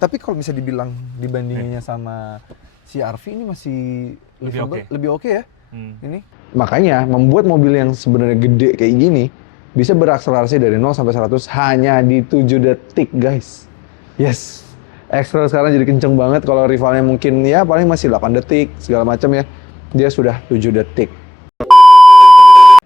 Tapi kalau bisa dibilang dibandinginnya sama CR-V ini masih lebih oke ya. Ini makanya membuat mobil yang sebenarnya gede kayak gini bisa berakselerasi dari 0 sampai 100 hanya di 7 detik, guys. Yes. X-Trail sekarang jadi kenceng banget. Kalau rivalnya mungkin ya paling masih 8 detik segala macam ya. Dia sudah 7 detik.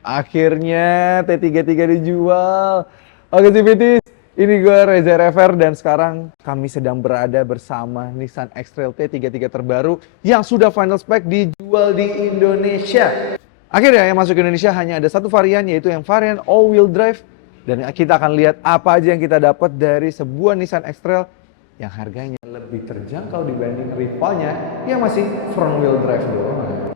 Akhirnya T33 dijual. Oke CVTs, ini gue Reza Rever dan sekarang kami sedang berada bersama Nissan X-Trail T33 terbaru yang sudah final spec dijual di Indonesia. Akhirnya yang masuk ke Indonesia hanya ada satu varian, yaitu yang varian all-wheel drive. Dan kita akan lihat apa aja yang kita dapat dari sebuah Nissan X-Trail yang harganya lebih terjangkau dibanding rivalnya yang masih front-wheel drive doang.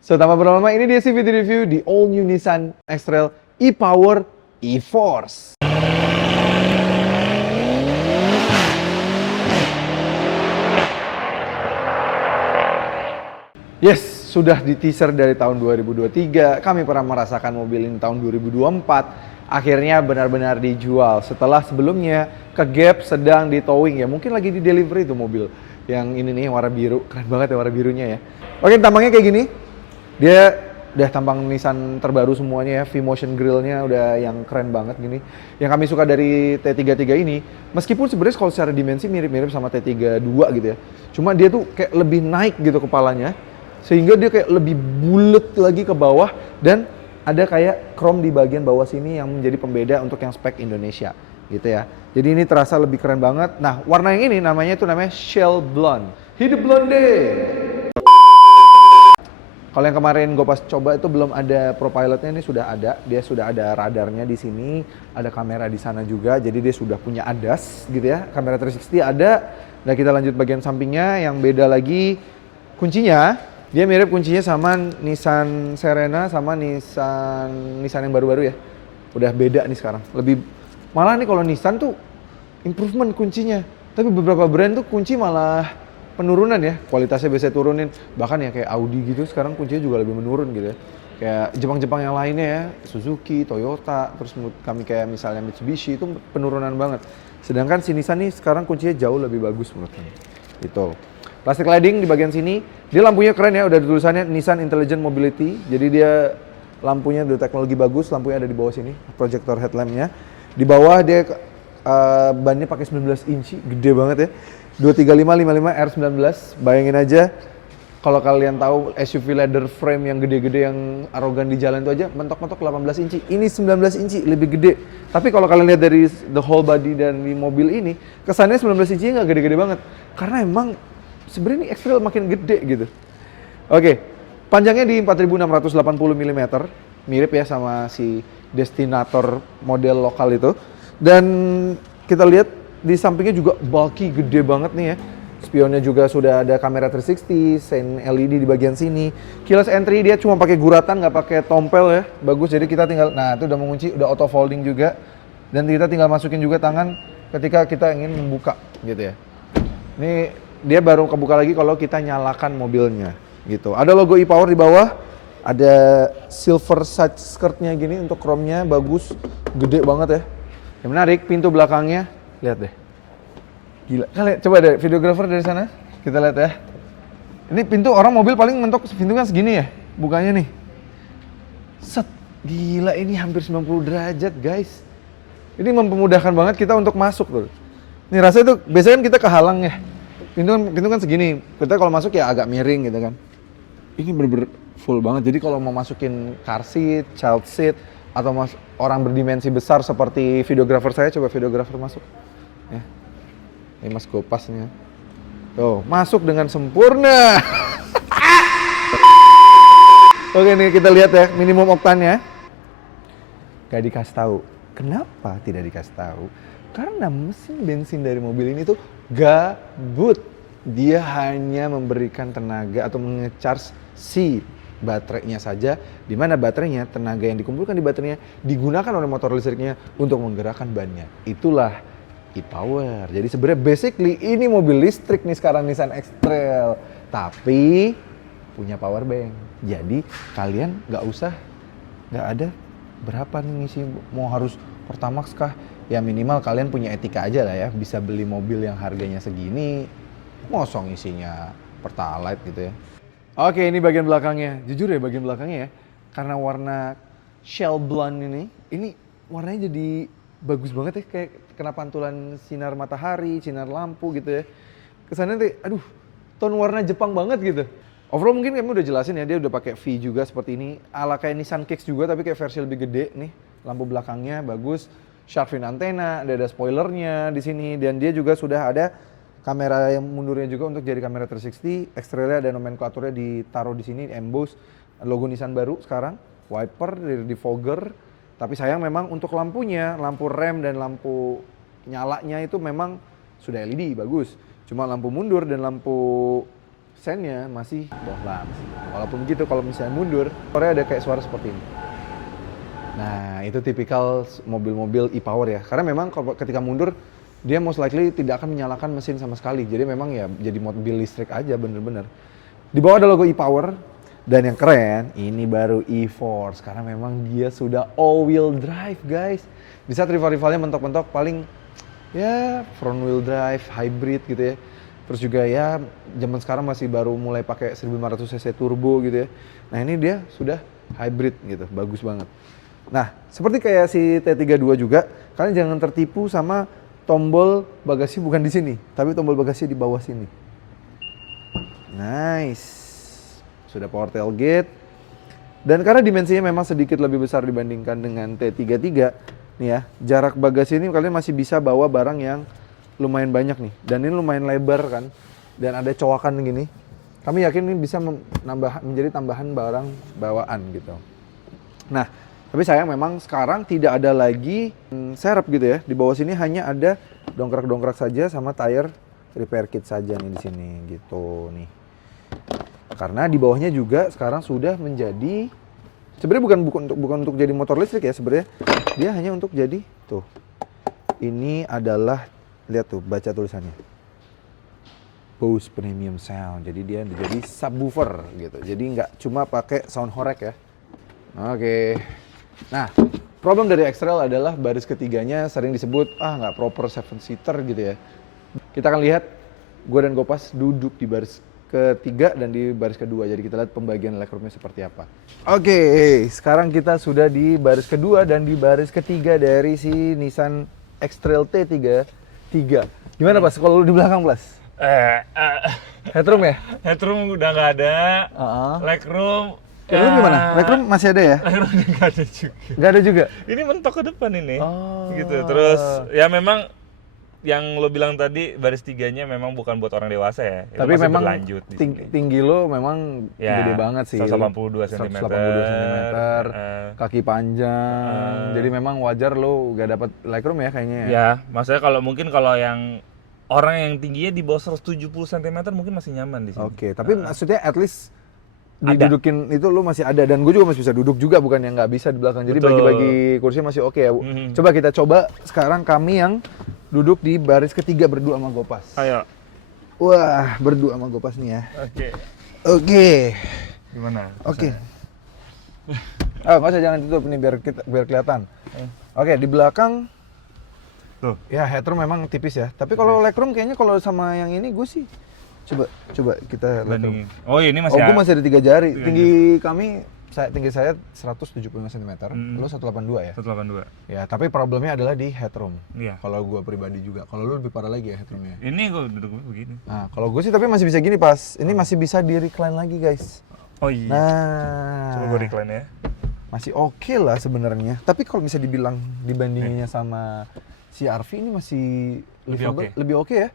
So, tanpa berlama-lama, ini dia CVT review di all new Nissan X-Trail e-Power e-Force. Yes, sudah di teaser dari tahun 2023. Kami pernah merasakan mobil ini tahun 2024. Akhirnya benar-benar dijual. Setelah sebelumnya ke Gap sedang di towing ya. Mungkin lagi di delivery itu mobil. Yang ini nih warna biru. Keren banget ya warna birunya ya. Oke, tampangnya kayak gini. Dia udah tampang Nissan terbaru semuanya ya, V-Motion grillnya udah yang keren banget gini. Yang kami suka dari T33 ini, meskipun sebenarnya kalau secara dimensi mirip-mirip sama T32 gitu ya. Cuma dia tuh kayak lebih naik gitu kepalanya, sehingga dia kayak lebih bulet lagi ke bawah dan ada kayak chrome di bagian bawah sini yang menjadi pembeda untuk yang spek Indonesia gitu ya. Jadi ini terasa lebih keren banget. Nah, warna yang ini namanya Shell Blonde. Hidup blonde! Kalau yang kemarin gue pas coba itu belum ada ProPilotnya, ini sudah ada. Dia sudah ada radarnya di sini, ada kamera di sana juga. Jadi dia sudah punya ADAS gitu ya. Kamera 360 ada. Nah kita lanjut bagian sampingnya yang beda lagi kuncinya. Dia mirip kuncinya sama Nissan Serena sama Nissan yang baru-baru ya. Udah beda nih sekarang. Lebih malah nih kalau Nissan tuh improvement kuncinya. Tapi beberapa brand tuh kunci malah penurunan ya, kualitasnya biasanya turunin. Bahkan ya kayak Audi gitu sekarang kuncinya juga lebih menurun gitu ya. Kayak Jepang-Jepang yang lainnya ya, Suzuki, Toyota, terus kami kayak misalnya Mitsubishi itu penurunan banget. Sedangkan si Nissan nih sekarang kuncinya jauh lebih bagus menurut kami. Gitu. Plastik lighting di bagian sini, dia lampunya keren ya, udah tulisannya Nissan Intelligent Mobility. Jadi dia lampunya udah teknologi bagus, lampunya ada di bawah sini, projector headlampnya. Di bawah dia bannya pakai 19 inci, gede banget ya. 235 R19, bayangin aja kalau kalian tahu SUV leather frame yang gede-gede yang arogan di jalan itu aja mentok-mentok 18 inci. Ini 19 inci, lebih gede. Tapi kalau kalian lihat dari the whole body dan di mobil ini, kesannya 19 inci nggak gede-gede banget. Karena emang sebenarnya ini X-Trail makin gede gitu. Oke, panjangnya di 4680 mm, mirip ya sama si Destinator model lokal itu. Dan kita lihat di sampingnya juga bulky, gede banget nih ya. Spionnya juga sudah ada kamera 360, sein LED di bagian sini. Keyless entry dia cuma pakai guratan, nggak pakai tompel ya. Bagus, jadi kita tinggal, nah itu udah mengunci, udah auto folding juga. Dan kita tinggal masukin juga tangan ketika kita ingin membuka gitu ya. Ini dia baru kebuka lagi kalau kita nyalakan mobilnya gitu. Ada logo e-Power di bawah. Ada silver side skirtnya gini untuk chrome-nya, bagus, gede banget ya. Yang menarik, pintu belakangnya, lihat deh. Gila, kalian coba deh videografer dari sana. Kita lihat ya. Ini pintu orang mobil paling mentok pintu kan segini ya, bukanya nih. Set, gila ini hampir 90 derajat, guys. Ini mempermudahkan banget kita untuk masuk tuh. Nih rasanya tuh biasanya kan kita kehalang ya. Pintu kan segini. Kita kalau masuk ya agak miring gitu kan. Ini bener-bener full banget. Jadi kalau mau masukin car seat, child seat, atau orang berdimensi besar seperti videografer saya, coba videografer masuk. Ya. Ini Mas Gopas nih. Tuh, masuk dengan sempurna. Oke nih kita lihat ya, minimum oktannya. Gak dikasih tahu. Kenapa tidak dikasih tahu? Karena mesin bensin dari mobil ini tuh gabut. Dia hanya memberikan tenaga atau menge-charge si baterainya saja, di mana baterainya, tenaga yang dikumpulkan di baterainya digunakan oleh motor listriknya untuk menggerakkan bannya. Itulah e-Power. Jadi sebenarnya basically ini mobil listrik nih sekarang Nissan X-Trail, tapi punya power bank. Jadi kalian nggak ada berapa nih ngisi, mau harus Pertamax kah, ya minimal kalian punya etika aja lah ya, bisa beli mobil yang harganya segini, mosong isinya Pertalite gitu ya. Oke, ini bagian belakangnya. Jujur ya bagian belakangnya ya, karena warna shell blonde ini warnanya jadi bagus banget ya, kayak kena pantulan sinar matahari, sinar lampu gitu ya. Kesannya tuh, aduh, tone warna Jepang banget gitu. Overall mungkin kami udah jelasin ya, dia udah pakai V juga seperti ini, ala kayak Nissan Kicks juga tapi kayak versi lebih gede nih. Lampu belakangnya bagus, shark fin antena, ada spoilernya di sini, dan dia juga sudah ada kamera yang mundurnya juga untuk jadi kamera 360. Eksteriornya ada nomenklaturnya ditaruh di sini, emboss logo Nissan baru sekarang, wiper dari defogger. Tapi sayang memang untuk lampunya, lampu rem dan lampu nyalanya itu memang sudah LED bagus. Cuma lampu mundur dan lampu sennya masih bohlam. Walaupun begitu kalau misalnya mundur, suaranya ada kayak suara seperti ini. Nah, itu tipikal mobil-mobil e-power ya. Karena memang ketika mundur, dia most likely tidak akan menyalakan mesin sama sekali. Jadi memang ya jadi mobil listrik aja bener-bener. Di bawah ada logo e-power. Dan yang keren, ini baru e-Force. Karena memang dia sudah all-wheel drive guys. Di saat rival-rivalnya mentok-mentok paling ya front wheel drive, hybrid gitu ya. Terus juga ya zaman sekarang masih baru mulai pakai 1500 cc turbo gitu ya. Nah ini dia sudah hybrid gitu, bagus banget. Nah seperti kayak si T32 juga, kalian jangan tertipu sama tombol bagasi bukan di sini, tapi tombol bagasi di bawah sini. Nice, sudah power tailgate. Dan karena dimensinya memang sedikit lebih besar dibandingkan dengan T33, nih ya, jarak bagasi ini kalian masih bisa bawa barang yang lumayan banyak nih. Dan ini lumayan lebar kan, dan ada cowakan gini. Kami yakin ini bisa menjadi tambahan barang bawaan gitu. Nah, tapi sayang memang sekarang tidak ada lagi serep gitu ya. Di bawah sini hanya ada dongkrak-dongkrak saja sama tire repair kit saja nih di sini gitu nih. Karena di bawahnya juga sekarang sudah menjadi sebenarnya bukan untuk jadi motor listrik ya sebenarnya. Dia hanya untuk jadi tuh. Ini adalah lihat tuh baca tulisannya. Bose Premium Sound. Jadi dia jadi subwoofer gitu. Jadi nggak cuma pakai sound horek ya. Oke. Nah, problem dari X-Trail adalah baris ketiganya sering disebut nggak proper 7-seater gitu ya. Kita akan lihat gue dan Gopas duduk di baris ketiga dan di baris kedua. Jadi kita lihat pembagian legroomnya seperti apa. Oke, sekarang kita sudah di baris kedua dan di baris ketiga dari si Nissan X-Trail T3. Gimana Pas? Kalau lu di belakang Plus? Headroom ya? Headroom udah nggak ada. Legroom. Legroom gimana? Legroom masih ada ya? Legroom nggak ada juga. Nggak ada juga? Ini mentok ke depan ini. Oh. Gitu. Terus ya memang yang lo bilang tadi baris tiganya memang bukan buat orang dewasa ya. Tapi memang tinggi lo memang ya, gede banget sih. 182 cm. Kaki panjang. Jadi memang wajar lo gak dapat legroom ya kayaknya ya. Ya, maksudnya kalau yang orang yang tingginya di bawah 170 cm mungkin masih nyaman di sini. Oke, tapi maksudnya at least didudukin itu lo masih ada, dan gue juga masih bisa duduk juga, bukan yang nggak bisa di belakang. Jadi bagi-bagi kursi masih oke ya. Coba kita sekarang kami yang duduk di baris ketiga berdua sama Gopas. Ayo. Wah, berdua sama Gopas nih ya. Oke. Gimana? Oke. Nggak usah, jangan tutup nih biar kelihatan. Oke, di belakang tuh. Ya headroom memang tipis ya. Tapi kalau legroom kayaknya kalau sama yang ini gue sih coba kita legroom. Oh, ini masih. Gue masih ada 3 jari. Tinggi saya 175 cm. Lo 182 ya? 182. Ya, tapi problemnya adalah di headroom. Iya. Kalau gue pribadi juga. Kalau lu lebih parah lagi ya headroomnya. Ini gue duduk begini. Nah, kalau gue sih tapi masih bisa gini Pas. Ini masih bisa di recline lagi guys. Oh iya. Nah. Coba gue recline ya. Masih oke lah sebenarnya. Tapi kalau bisa dibilang dibandinginnya sama si RV ini masih lebih oke ya.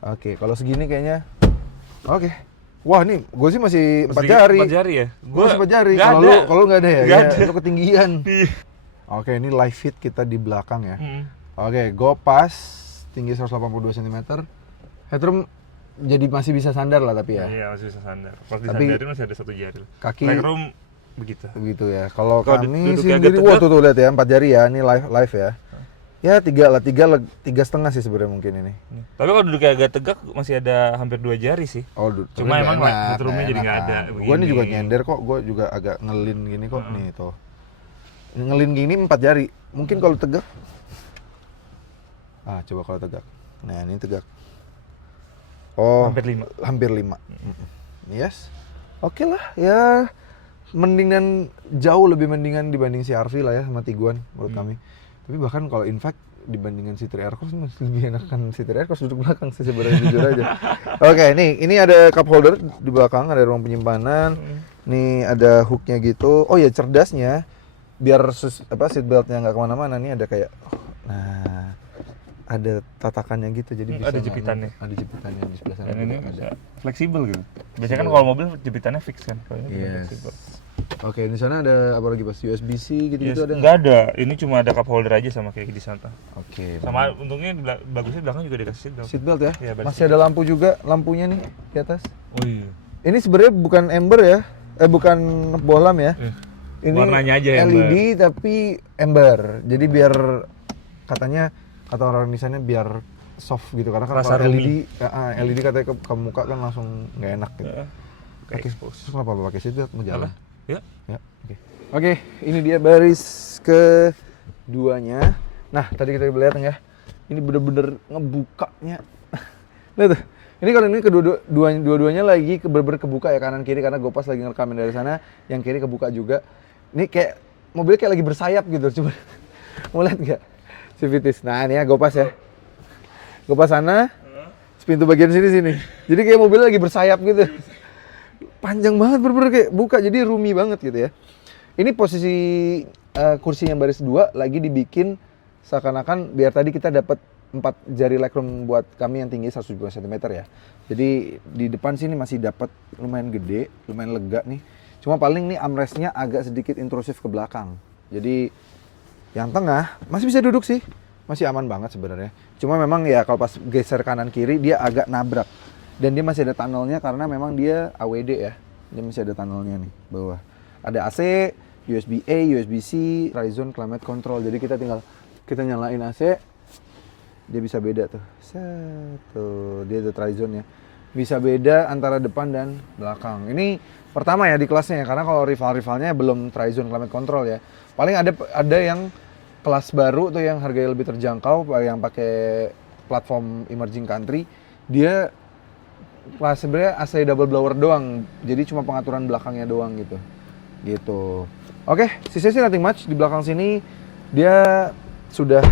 Oke, kalau segini kayaknya oke. Wah, nih gue sih masih 4 jari. 4 jari ya? Gue masih 4 jari. Kalau nggak ada ya? Gak ada. Itu ketinggian. Oke, ini live fit kita di belakang ya. Oke, Gopas tinggi 182 cm. Headroom jadi masih bisa sandar lah tapi ya. Iya, masih bisa sandar. Pas disandarin masih ada 1 jari. Kaki legroom begitu ya. Kalau kami sendiri, wah tuh lihat ya, 4 jari ya. Ini live ya. Ya 3 setengah sih sebenarnya mungkin ini. Tapi kalau duduknya agak tegak masih ada hampir 2 jari sih. Oh, cuma emang headroomnya jadi nggak ada. Gue ini juga nyender kok, gue juga agak ngelin gini kok nih tuh. Ngelin gini 4 jari. Mungkin kalau tegak Coba kalau tegak. Nah, ini tegak. Oh, Hampir 5. Yes. Oke lah, ya mendingan, jauh lebih mendingan dibanding si RV lah ya sama Tiguan menurut kami. Tapi bahkan kalau in fact dibandingkan City Aircross masih lebih enakan City Aircross duduk belakang sih sebenarnya, jujur aja. Oke, nih ini ada cup holder di belakang, ada ruang penyimpanan. Nih ada hooknya gitu. Oh ya, cerdasnya biar seat beltnya nggak kemana-mana, nih ada kayak nah ada tatakannya gitu, jadi bisa Ada jepitannya. ada jepitannya di sebelah sana. Dan ini juga bisa fleksibel gitu. Biasanya kan kalau mobil jepitannya fix kan, kalau ini bisa Yes. fleksibel. Oke, di sana ada apa lagi pas? USB-C gitu-gitu ada nggak? Nggak ada, ini cuma ada cup holder aja sama kayak di sana. Oke. Sama untungnya bagusnya di belakang juga dikasih seatbelt. Seatbelt ya? Iya, Masih ada lampu juga, lampunya nih di atas. Oh iya. Ini sebenarnya bukan amber ya, bukan bohlam ya. Ini Warnanya aja LED tapi amber. Jadi biar katanya kata orang di sana biar soft gitu, karena kan Rasa kalau rumi. LED katanya ke muka kan langsung nggak enak gitu. Kayak Oke, expose. terus kenapa pakai seatbelt mau jalan? Ya. Ya, oke. Oke, ini dia baris keduanya. Nah, tadi kita lihat ya, ini bener-bener ngebukanya. Lihat tuh. Ini kalau ini kedua-duanya lagi bener-bener kebuka ya, kanan kiri, karena Gopas lagi ngerekamin dari sana, yang kiri kebuka juga. Ini kayak mobilnya kayak lagi bersayap gitu, coba. Mau lihat nggak? Si Vitis. Nah, ini ya Gopas ya. Gopas sana, pintu bagian sini. Jadi kayak mobilnya lagi bersayap gitu. Panjang banget, bener-bener kayak buka, jadi roomy banget gitu ya. Ini posisi kursi yang baris 2 lagi dibikin seakan-akan biar tadi kita dapat 4 jari legroom buat kami yang tinggi 170 cm ya. Jadi di depan sini masih dapat lumayan gede, lumayan lega nih. Cuma paling nih armrestnya agak sedikit intrusif ke belakang. Jadi yang tengah masih bisa duduk sih, masih aman banget sebenarnya. Cuma memang ya kalau pas geser kanan kiri dia agak nabrak. Dan dia masih ada tunnelnya karena memang dia AWD ya. Dia masih ada tunnelnya nih bawah. Ada AC, USB-A, USB-C, Horizon Climate Control. Jadi kita tinggal nyalain AC, dia bisa beda tuh. Tuh, dia ada Horizon ya. Bisa beda antara depan dan belakang. Ini pertama ya di kelasnya ya, karena kalau rival-rivalnya belum Horizon Climate Control ya. Paling ada yang kelas baru tuh yang harganya lebih terjangkau, yang pakai platform emerging country. Dia sebenarnya AC double blower doang, jadi cuma pengaturan belakangnya doang gitu. Oke, sisanya sih nothing much. Di belakang sini dia sudah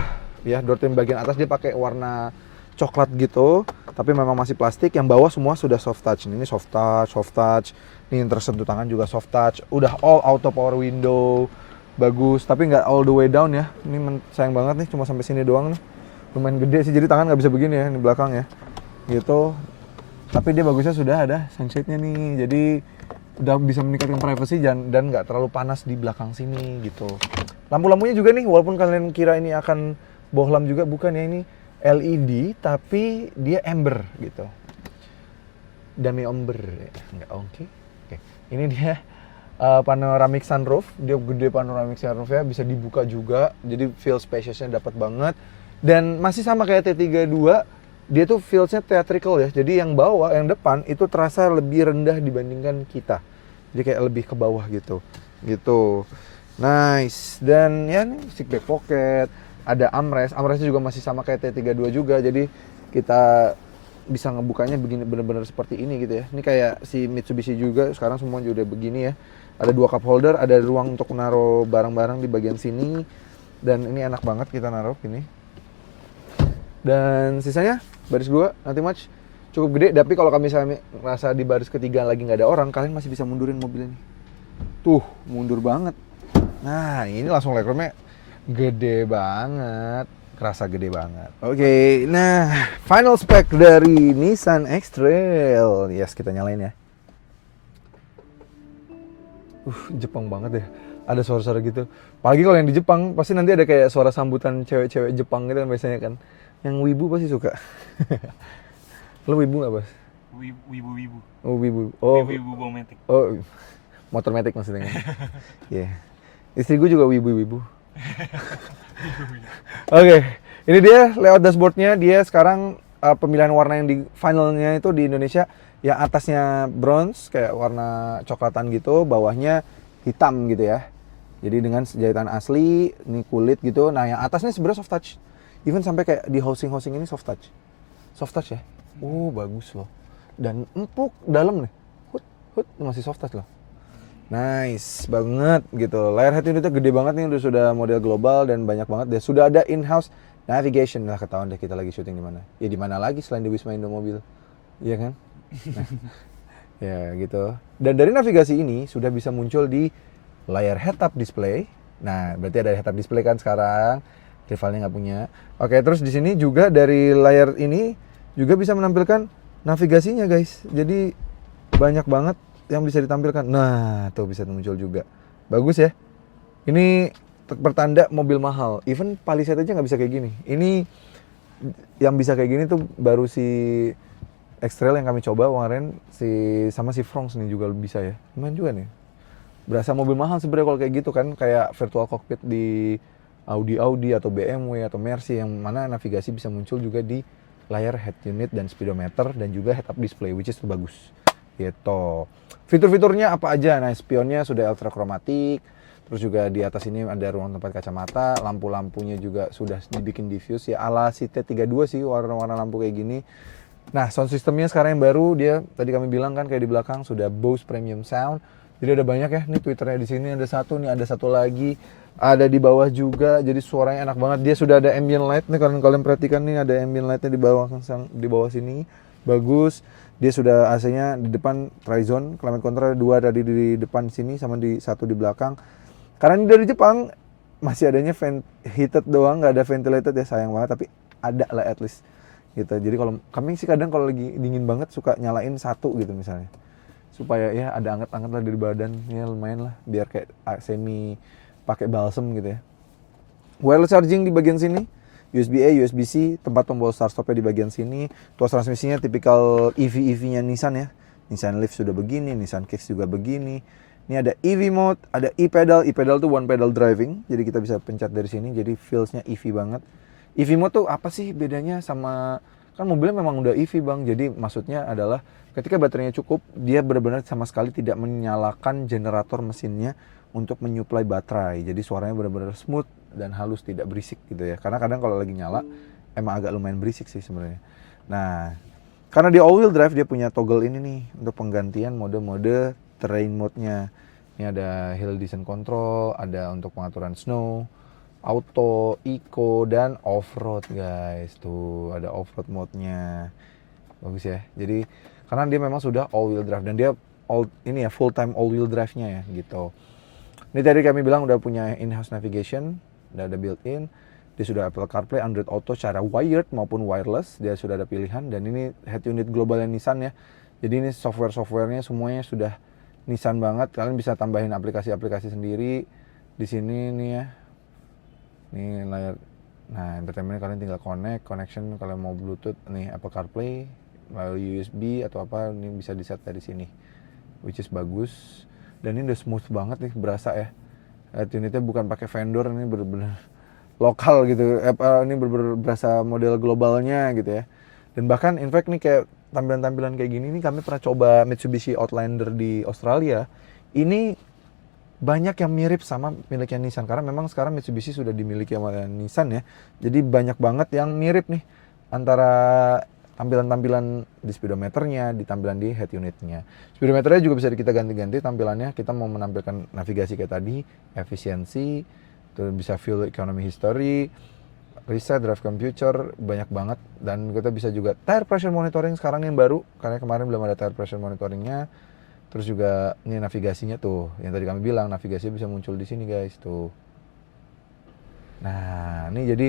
ya door trim bagian atas dia pakai warna coklat gitu, tapi memang masih plastik. Yang bawah semua sudah soft touch. Ini soft touch. Ini yang tersentuh tangan juga soft touch. Udah all auto power window, bagus. Tapi nggak all the way down ya. Ini sayang banget nih, cuma sampai sini doang nih. Lumayan gede sih, jadi tangan nggak bisa begini ya di belakang ya. Gitu. Tapi dia bagusnya sudah ada sunshade-nya nih, jadi udah bisa meningkatkan privacy dan nggak terlalu panas di belakang sini gitu. Lampu-lampunya juga nih, walaupun kalian kira ini akan bohlam juga, bukan ya, ini LED tapi dia amber gitu. Dame amber, nggak oke. Ini dia panoramic sunroof, dia gede panoramic sunroof ya, bisa dibuka juga, jadi feel spaciousnya dapat banget. Dan masih sama kayak T32. Dia tuh feels-nya theatrical ya, jadi yang bawah, yang depan itu terasa lebih rendah dibandingkan kita. Jadi kayak lebih ke bawah gitu. Nice. Dan ya nih seat back pocket, ada armrestnya juga masih sama kayak T32 juga, jadi kita bisa ngebukanya begini, bener-bener seperti ini gitu ya. Ini kayak si Mitsubishi juga, sekarang semua juga udah begini ya. Ada 2 cup holder, ada ruang untuk naruh barang-barang di bagian sini. Dan ini enak banget kita naruh gini. Dan sisanya baris 2, nothing much, cukup gede. Tapi kalau kami misalnya ngerasa di baris ketiga lagi nggak ada orang, kalian masih bisa mundurin mobil ini. Tuh, mundur banget. Nah, ini langsung legroomnya gede banget, kerasa gede banget. Oke, nah final spec dari Nissan X-Trail. Yes, kita nyalain ya. Jepang banget ya. Ada suara-suara gitu. Apalagi kalau yang di Jepang, pasti nanti ada kayak suara sambutan cewek-cewek Jepang gitu kan biasanya kan. Yang wibu pasti suka. Lo wibu nggak, Bos? Wibu. Oh, wibu. Oh, Wibu Bomatic. oh, motor metik maksudnya. Iya. Yeah. Istri gue juga wibu-wibu. Oke, ini dia layout dashboardnya. Dia sekarang pemilihan warna yang di finalnya itu di Indonesia, yang atasnya bronze kayak warna coklatan gitu, bawahnya hitam gitu ya. Jadi dengan jahitan asli, ini kulit gitu. Nah, yang atasnya sebenarnya soft touch. Even sampai kayak di housing ini soft touch ya. Oh bagus loh. Dan empuk dalam nih. Hut masih soft touch loh. Nice banget gitu. Layar head unitnya gede banget nih, sudah model global dan banyak banget. Dan sudah ada in-house navigation. Lah ketahuan deh kita lagi syuting di mana. Ya di mana lagi selain di Wisma Indomobil. Iya kan? Nah, ya gitu. Dan dari navigasi ini sudah bisa muncul di layar head-up display. Nah, berarti ada head-up display kan sekarang. Rivalnya nggak punya. Oke, terus di sini juga dari layar ini juga bisa menampilkan navigasinya guys. Jadi banyak banget yang bisa ditampilkan. Nah, tuh bisa muncul juga. Bagus ya. Ini pertanda mobil mahal. Even Palisade aja nggak bisa kayak gini. Ini yang bisa kayak gini tuh baru si X-Trail yang kami coba kemarin, sama si Fronx nih juga bisa ya. Lumayan juga nih. Berasa mobil mahal sebenarnya kalau kayak gitu kan, kayak virtual cockpit di Audi atau BMW atau Mercy yang mana navigasi bisa muncul juga di layar head unit dan speedometer dan juga head up display, which is bagus gitu. Fitur-fiturnya apa aja? Nah, spionnya sudah ultra chromatic, terus juga di atas ini ada ruang tempat kacamata, lampu-lampunya juga sudah dibikin diffuse ya ala si T32 sih, warna-warna lampu kayak gini. Nah, sound systemnya sekarang yang baru, dia tadi kami bilang kan kayak di belakang sudah Bose Premium Sound. Jadi ada banyak ya, nih Twitternya di sini ada satu, nih ada satu lagi, ada di bawah juga. Jadi suaranya enak banget. Dia sudah ada ambient light nih, kalau kalian perhatikan nih ada ambient lightnya di bawah sini, bagus. Dia sudah AC-nya di depan Trizone, climate control ada 2 tadi di depan sini sama di satu di belakang. Karena ini dari Jepang masih adanya heated doang, nggak ada ventilated ya, sayang banget, tapi ada lah at least gitu. Jadi kalau kami sih kadang kalau lagi dingin banget suka nyalain satu gitu misalnya, supaya ya ada anget-anget lah dari badan, ya lumayan lah biar kayak semi pakai balsem gitu ya. Wireless charging di bagian sini, USB-A, USB-C, tempat tombol start stopnya di bagian sini. Tuas transmisinya tipikal EV-nya Nissan ya. Nissan Leaf sudah begini, Nissan Kicks juga begini. Ini ada EV mode, ada e-pedal. E-pedal tuh one pedal driving, jadi kita bisa pencet dari sini, jadi feels-nya EV banget. EV mode tuh apa sih bedanya sama, kan mobilnya memang udah EV bang, jadi maksudnya adalah ketika baterainya cukup, dia benar-benar sama sekali tidak menyalakan generator mesinnya untuk menyuplai baterai, jadi suaranya benar-benar smooth dan halus, tidak berisik gitu ya, karena kadang kalau lagi nyala, emang agak lumayan berisik sih sebenarnya. Nah, karena dia all wheel drive, dia punya toggle ini nih, untuk penggantian mode-mode terrain mode-nya. Ini ada hill descent control, ada untuk pengaturan snow, auto, eco, dan off-road guys. Tuh ada off-road mode-nya. Bagus ya. Jadi karena dia memang sudah all-wheel drive dan dia full time all-wheel drive-nya ya gitu. Ini tadi kami bilang udah punya in-house navigation, udah ada built-in. Dia sudah Apple CarPlay, Android Auto secara wired maupun wireless. Dia sudah ada pilihan dan ini head unit globalnya Nissan ya. Jadi ini software-softwarenya semuanya sudah Nissan banget. Kalian bisa tambahin aplikasi-aplikasi sendiri di sini nih ya. Nih layar. Nah, entertainment kalian tinggal connection kalian mau Bluetooth nih Apple CarPlay melalui USB atau apa, ini bisa di set dari sini. Which is bagus. Dan ini udah smooth banget nih, berasa ya. Head unitnya bukan pakai vendor, ini bener-bener lokal gitu. Ini bener-bener berasa model globalnya gitu ya. Dan bahkan in fact nih kayak tampilan-tampilan kayak gini nih kami pernah coba Mitsubishi Outlander di Australia. Ini banyak yang mirip sama miliknya Nissan karena memang sekarang Mitsubishi sudah dimiliki oleh Nissan ya. Jadi banyak banget yang mirip nih antara tampilan-tampilan di speedometernya, di tampilan di head unitnya. Speedometernya juga bisa kita ganti-ganti tampilannya. Kita mau menampilkan navigasi kayak tadi, efisiensi, terus bisa fuel economy history, reset, drive computer, banyak banget. Dan kita bisa juga tire pressure monitoring sekarang yang baru, karena kemarin belum ada tire pressure monitoringnya. Terus juga ini navigasinya tuh, yang tadi kami bilang navigasinya bisa muncul di sini guys tuh. Nah, ini jadi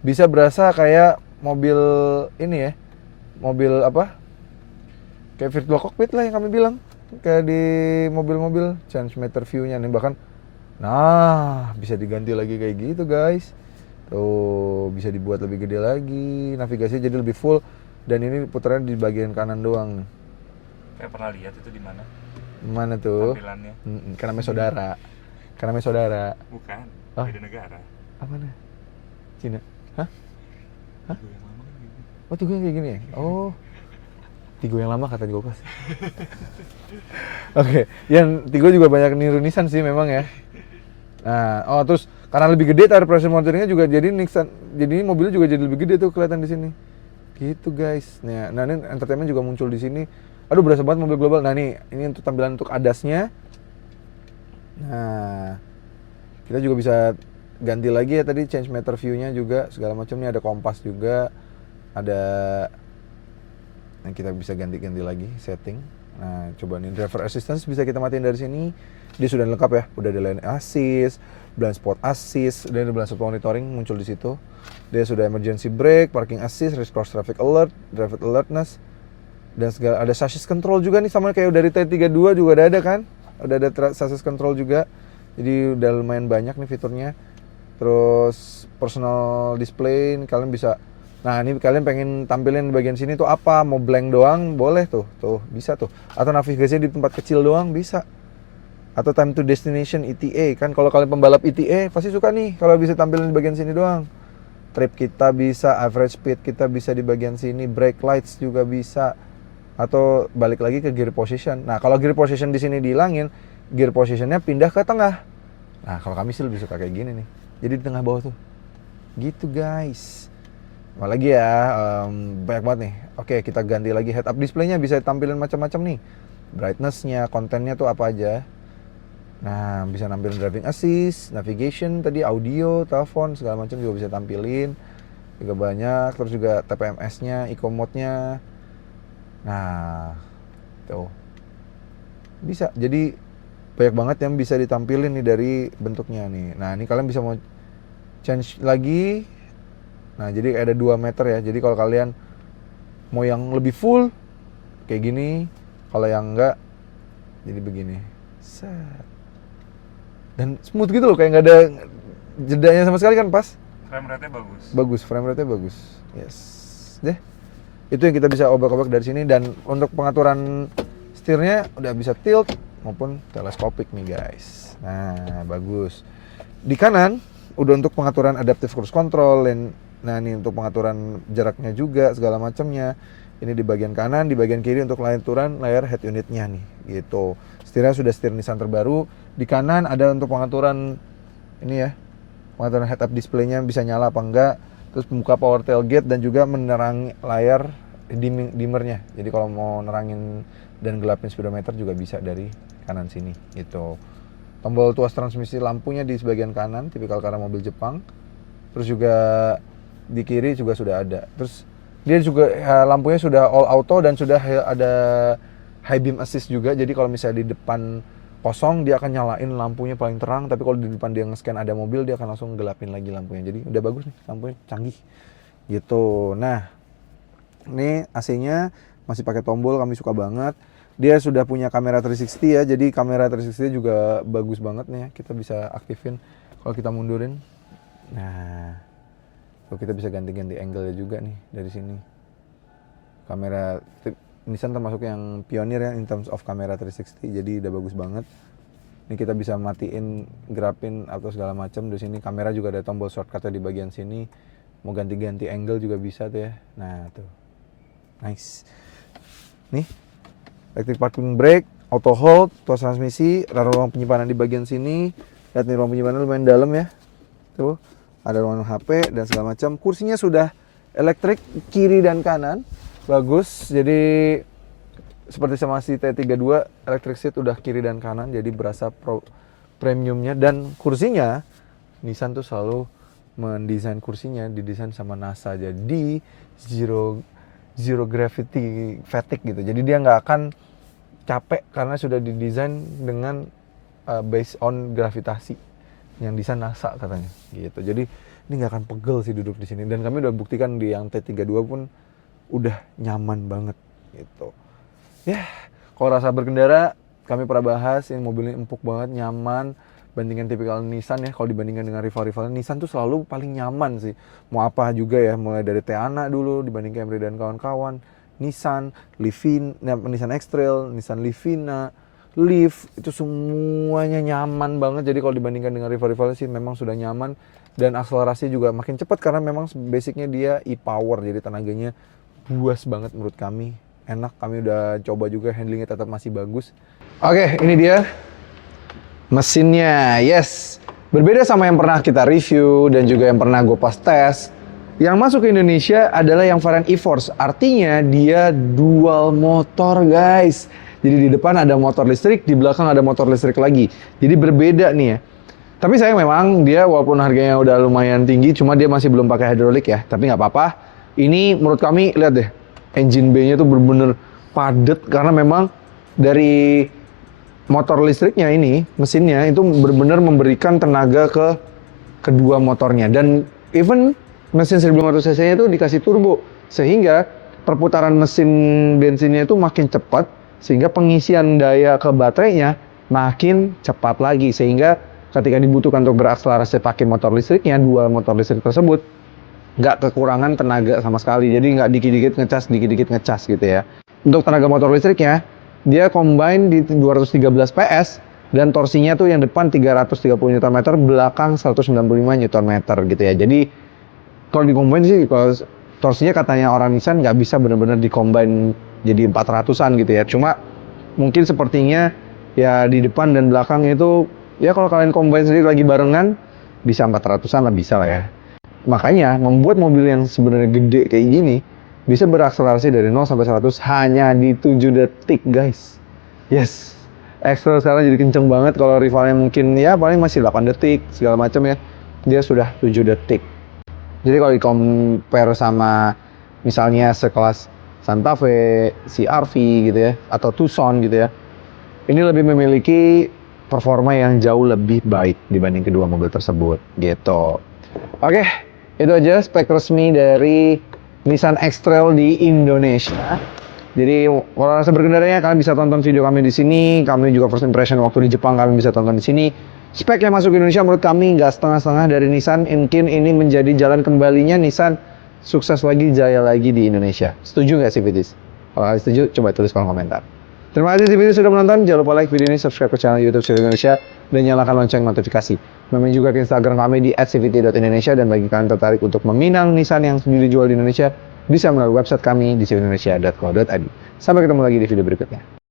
bisa berasa kayak mobil ini ya, mobil apa? Kayak virtual cockpit lah yang kami bilang, kayak di mobil-mobil change meter view-nya nih bahkan. Nah, bisa diganti lagi kayak gitu guys. Tuh, bisa dibuat lebih gede lagi, navigasinya jadi lebih full dan ini putarnya di bagian kanan doang. Saya pernah lihat itu di mana? Mana tuh? Tampilannya. Karena namanya saudara. Karena namanya saudara. Bukan. Oh. Beda negara. Apa nih? Cina. Hah? Hah? Tigo yang lama kan gitu. Oh, Tigo yang kayak gini ya? Oh. Tigo yang lama kata Gopas. Oke, yang Tigo juga banyak niru Nissan sih memang ya. Nah, oh terus karena lebih gede tire pressure monitoringnya juga jadi Nissan, jadi mobilnya juga jadi lebih gede tuh kelihatan di sini. Gitu guys. Nah ini entertainment juga muncul di sini. Aduh berasa banget mobil global. Nah nih ini untuk tampilan untuk ADAS-nya. Nah kita juga bisa ganti lagi ya tadi change meter view-nya juga segala macam. Nih ada kompas juga, ada. Nah kita bisa ganti-ganti lagi setting. Nah coba nih driver assistance bisa kita matiin dari sini. Dia sudah lengkap ya, udah ada lane assist, blind spot assist, dan ada blind spot monitoring muncul di situ. Dia sudah emergency brake, parking assist, race cross traffic alert, driver alertness, dan segala ada chassis control juga nih sama kayak dari T32 juga udah ada kan, udah ada chassis control juga. Jadi udah lumayan banyak nih fiturnya. Terus personal display ini kalian bisa. Nah ini kalian pengen tampilin di bagian sini tuh apa? Mau blank doang boleh tuh bisa tuh. Atau navigasinya di tempat kecil doang bisa. Atau time to destination ETA kan kalau kalian pembalap ETA pasti suka nih kalau bisa tampilin di bagian sini doang. Trip kita bisa, average speed kita bisa di bagian sini, brake lights juga bisa. Atau balik lagi ke gear position. Nah kalau gear position di sini dihilangin, gear positionnya pindah ke tengah. Nah kalau kami sih lebih suka kayak gini nih. Jadi di tengah bawah tuh. Gitu guys. Apalagi ya, banyak banget nih. Oke kita ganti lagi head up display-nya bisa tampilin macam-macam nih. Brightness-nya, kontennya tuh apa aja. Nah, bisa nampilin driving assist, navigation, tadi audio, telepon, segala macam juga bisa tampilin. Juga banyak, terus juga TPMS-nya, eco mode-nya. Nah, tuh. Bisa. Jadi banyak banget yang bisa ditampilin nih dari bentuknya nih. Nah, ini kalian bisa mau change lagi. Nah, jadi ada 2 meter ya. Jadi kalau kalian mau yang lebih full kayak gini, kalau yang enggak jadi begini. Set. Dan smooth gitu loh, kayak nggak ada jedanya sama sekali kan pas. Frame rate-nya bagus. Bagus, frame rate-nya bagus. Yes. Deh. Itu yang kita bisa obrak-obrak dari sini dan untuk pengaturan setirnya udah bisa tilt maupun teleskopik nih guys. Nah, bagus. Di kanan udah untuk pengaturan adaptive cruise control dan nah ini untuk pengaturan jaraknya juga segala macamnya. Ini di bagian kanan, di bagian kiri untuk pengaturan layar head unitnya nih, gitu. Setirnya sudah setir Nissan terbaru. Di kanan ada untuk pengaturan ini ya, pengaturan head up display-nya bisa nyala apa enggak. Terus membuka power tailgate dan juga menerangi layar dimmernya. Jadi kalau mau nerangin dan gelapin speedometer juga bisa dari kanan sini, gitu. Tombol tuas transmisi lampunya di sebagian kanan, tipikal karena mobil Jepang. Terus juga di kiri juga sudah ada. Terus dia juga lampunya sudah all auto dan sudah ada high beam assist juga. Jadi kalau misalnya di depan kosong dia akan nyalain lampunya paling terang, tapi kalau di depan dia nge-scan ada mobil dia akan langsung gelapin lagi lampunya. Jadi udah bagus nih, lampunya canggih. Gitu. Nah, ini AC-nya masih pakai tombol, kami suka banget. Dia sudah punya kamera 360 ya. Jadi kamera 360 juga bagus banget nih ya. Kita bisa aktifin kalau kita mundurin. Nah, kita bisa ganti-ganti angle juga nih dari sini. Kamera Nissan termasuk yang pionir ya in terms of kamera 360, jadi udah bagus banget. Ini kita bisa matiin, gerapin atau segala macam di sini. Kamera juga ada tombol shortcutnya di bagian sini. Mau ganti-ganti angle juga bisa tuh ya. Nah tuh, nice. Nih, electric parking brake, auto hold, tuas transmisi, ada ruang penyimpanan di bagian sini. Lihat nih ruang penyimpanan lumayan dalam ya. Tuh, ada ruang HP dan segala macam. Kursinya sudah elektrik kiri dan kanan. Bagus, jadi seperti sama si T32 electric seat udah kiri dan kanan, jadi berasa premiumnya. Dan kursinya Nissan tuh selalu mendesain kursinya didesain sama NASA, jadi zero gravity fatigue gitu. Jadi dia nggak akan capek karena sudah didesain dengan based on gravitasi yang desain NASA katanya gitu. Jadi ini nggak akan pegel sih duduk di sini, dan kami udah buktikan di yang T32 pun udah nyaman banget gitu. Ya, kalau rasa berkendara kami pernah bahas, ini mobilnya empuk banget, nyaman. Bandingkan tipikal Nissan ya, kalau dibandingkan dengan rival-rivalnya, Nissan tuh selalu paling nyaman sih. Mau apa juga ya, mulai dari Teana dulu dibanding Camry dan kawan-kawan, Nissan, Nissan X-Trail, Nissan Livina, Leaf, itu semuanya nyaman banget. Jadi kalau dibandingkan dengan rival-rivalnya sih memang sudah nyaman. Dan akselerasi juga makin cepat karena memang basicnya dia e-power, jadi tenaganya buas banget menurut kami, enak. Kami udah coba juga, handlingnya tetap masih bagus. Oke, ini dia mesinnya. Yes, Berbeda sama yang pernah kita review dan juga yang pernah Gopas tes, yang masuk ke Indonesia adalah yang varian e-Force. Artinya dia dual motor guys. Jadi di depan ada motor listrik, di belakang ada motor listrik lagi. Jadi berbeda nih ya. Tapi sayang memang dia walaupun harganya udah lumayan tinggi, cuma dia masih belum pakai hidrolik ya. Tapi nggak apa-apa. Ini menurut kami, lihat deh, engine bay-nya tuh bener-bener padat karena memang dari motor listriknya ini, mesinnya itu benar-benar memberikan tenaga ke kedua motornya. Dan even mesin 1500 cc-nya itu dikasih turbo, sehingga perputaran mesin bensinnya itu makin cepat, sehingga pengisian daya ke baterainya makin cepat lagi. Sehingga ketika dibutuhkan untuk berakselerasi pakai motor listriknya, dua motor listrik tersebut nggak kekurangan tenaga sama sekali. Jadi nggak dikit-dikit ngecas gitu ya. Untuk tenaga motor listriknya, dia combine di 213 PS dan torsinya tuh yang depan 330 Nm, belakang 195 Nm gitu ya. Jadi kalau di combine sih, kalau torsinya katanya orang Nissan nggak bisa benar-benar di combine jadi 400-an gitu ya. Cuma mungkin sepertinya ya di depan dan belakang itu ya kalau kalian combine sendiri lagi barengan bisa 400-an lah, bisa lah ya. Makanya membuat mobil yang sebenarnya gede kayak gini bisa berakselerasi dari 0 sampai 100 hanya di 7 detik guys. Yes, Excel sekarang jadi kenceng banget. Kalau rivalnya mungkin ya paling masih 8 detik segala macam ya, dia sudah 7 detik. Jadi kalau di-compare sama misalnya sekelas Santa Fe, CR-V gitu ya, atau Tucson gitu ya, ini lebih memiliki performa yang jauh lebih baik dibanding kedua mobil tersebut gitu. Oke, itu aja spek resmi dari Nissan X-Trail di Indonesia. Jadi kalau rasa berkendaranya kalian bisa tonton video kami di sini. Kami juga first impression waktu di Jepang kami bisa tonton di sini. Spek yang masuk ke Indonesia menurut kami nggak setengah-setengah dari Nissan. Mungkin ini menjadi jalan kembalinya Nissan sukses lagi, jaya lagi di Indonesia. Setuju nggak sih Vitis? Kalau kalian setuju, coba tulis kolom komentar. Terima kasih Vitis sudah menonton. Jangan lupa like video ini, subscribe ke channel YouTube Civit Indonesia, dan nyalakan lonceng notifikasi. Main juga ke Instagram kami di @cvt.indonesia, dan bagi kalian tertarik untuk meminang Nissan yang dijual di Indonesia, bisa melalui website kami di civitindonesia.co.id. Sampai ketemu lagi di video berikutnya.